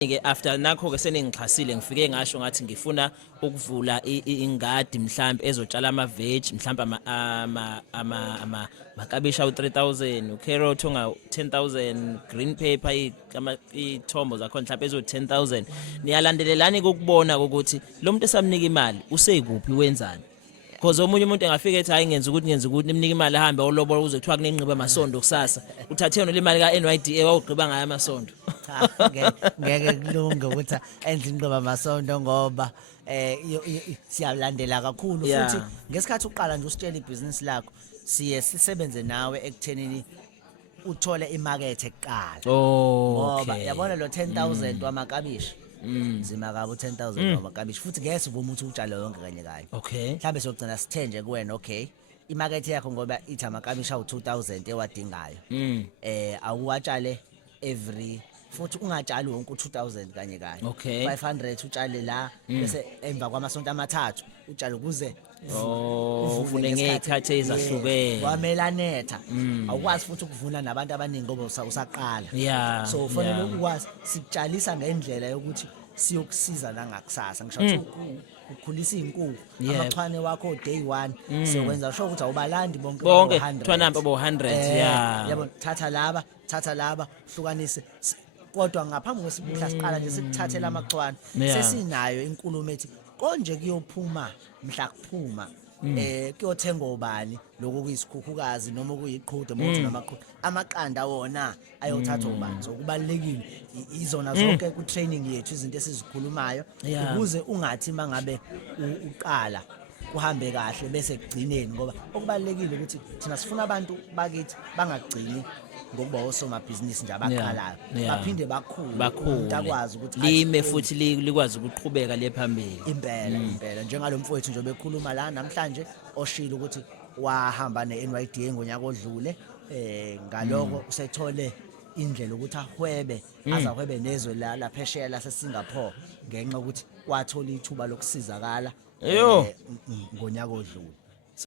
ke after nakho ke senengixhasile ngifike ngasho ngathi ngifuna ukuvula ingadi mhlambe ezotshala ama veg mhlambe makabishi awu 3000 ucarrot unga 10000 green pepper ithombo zakho mhlambe ezo 10000 niyalandelelani kokubona ukuthi lo muntu esamnika imali usekuphi wenzani because omunye umuntu engafika ethi hayi ngenza ukuthi nimnika imali ahambe olobola ukuze kuthiwa kunenqiba amasondo kusasa uthathe yona le mali ka NYDA wawugqiba ngayo amasondo ngeke kulunge ukuthi enze inqiba amasondo ngoba siyalandela kakhulu futhi ngesikhathi uqala nje usitshela ibhizinisi lakho siye sisebenze nawe ekuthenini uthole imarket ekuqala ngoba yabona lo 10000 wamakabishi nzima kabi 10000 wamakabishi futhi ngeke sivuma ukuthi utshale yonke kanye kanye mhlambe siyogcina sithenje kuwena imarket yakho ngoba ithi amakabishi awu 2000 ewadingayo awuwatshale every futhi ungatshali wonke u2000 kanye kanye 500 utshale la bese emva kwamasonto amathathu utshale kuze ufune ngekhathi ezahlukene wamelanetha awukwazi futhi ukuvuna nabantu abaningi ngoba usaqala so ufanele ukwazi sikutshalisa ngendlela yokuthi siyokusiza nangakusasa ngisho ukuthi ukhulisa izinkukhu amaxhwane wakho day 1 sekwenza sho ukuthi awubalandi bonke 100 kuthiwa namba bo 100 yabona thatha laba hlukanise kodwa ngaphambi kwesibuhla siqala nje sikuthathela amaxhwane sesinayo inkulumo ethi konje kuyophuma mhla kuphuma kuyothenga obani lokho kuyisikhukukazi noma kuyiqhude mothi namaqhude amaqanda wona ayothathwa ubani so kubalekile izona zonke ku training yethu izinto esizikhulumayo ukuze ungathi mangabe uqala kuhambe kahle bese kugcineni ngoba okubalekile ukuthi thina sifuna abantu bakithi bangagcini ngokuba osomabhizinisi nje abaqalayo baphinde bakhulu akwazi ukuthi lime futhi likwazi ukuqhubeka le phambili impela njengalomfowethu nje bekhuluma la namhlanje oshilo ukuthi wahamba neNYDA ngonyaka odlule ngaloko usethole indlela ukuthi ahwebe azahwebe nezwe la phesheya la seSingapore ngenxa ukuthi wathola ithuba lokusizakala ngonyaka odlule